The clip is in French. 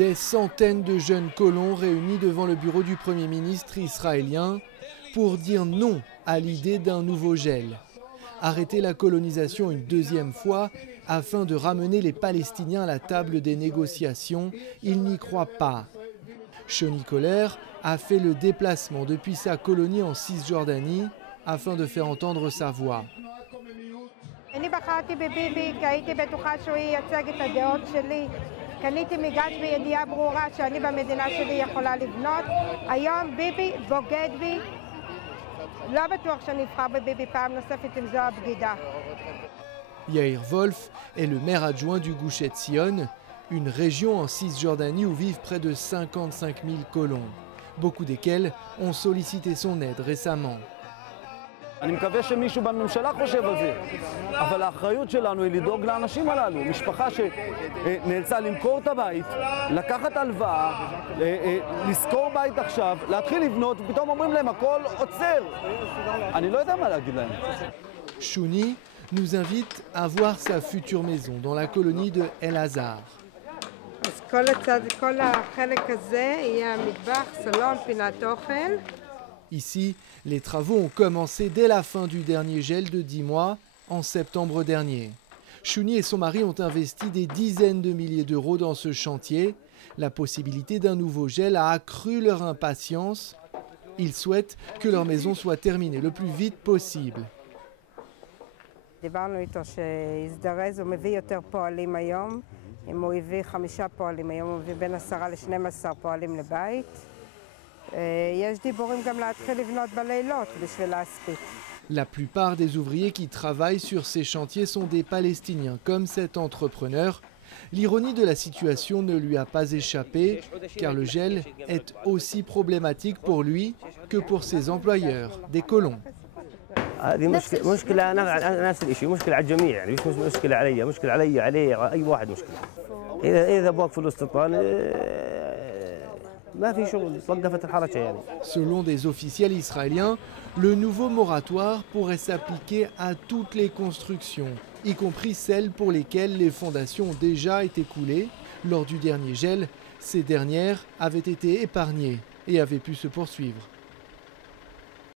Des centaines de jeunes colons réunis devant le bureau du Premier ministre israélien pour dire non à l'idée d'un nouveau gel. Arrêter la colonisation une deuxième fois afin de ramener les Palestiniens à la table des négociations, ils n'y croient pas. Shoni Kohler a fait le déplacement depuis sa colonie en Cisjordanie afin de faire entendre sa voix. קניתי מגש בידיעה ברורה שאני במדינה שלי יכולה לבנות. היום ביבי בוגד בי. לא בטוח שאני אבחר בביבי פעם נוספת אם זו הבגידה. Yair Wolf est le maire adjoint du Gush Etzion, une région en Cisjordanie où vivent près de 55 000 colons, beaucoup desquels ont sollicité son aide récemment. אני מקווה שמישהו בממשלה חושב על זה, אבל האחריות שלנו היא לדאוג לאנשים הללו, משפחה שנאלצה למכור את הבית, לקחת הלוואה, לשכור בית עכשיו, להתחיל לבנות, ופתאום אומרים להם הכל עוצר. אני לא יודע מה להגיד להם. Shoni nous invite à voir sa future maison dans la colonie de El Azar. אז כל החלק הזה יהיה המטבח, סלון, פינת אוכל. Ici, les travaux ont commencé dès la fin du dernier gel de 10 mois, en septembre dernier. Shoni et son mari ont investi des dizaines de milliers d'euros dans ce chantier. La possibilité d'un nouveau gel a accru leur impatience. Ils souhaitent que leur maison soit terminée le plus vite possible. דיברנו איתו שיזדרז, הוא מביא יותר פועלים היום. אם הוא הביא 5 פועלים, היום הוא מביא בין 10 ל-12 פועלים לבית. La plupart des ouvriers qui travaillent sur ces chantiers sont des Palestiniens, comme cet entrepreneur. L'ironie de la situation ne lui a pas échappé, car le gel est aussi problématique pour lui que pour ses employeurs, des colons. Selon des officiels israéliens, le nouveau moratoire pourrait s'appliquer à toutes les constructions, y compris celles pour lesquelles les fondations ont déjà été coulées. Lors du dernier gel, ces dernières avaient été épargnées et avaient pu se poursuivre.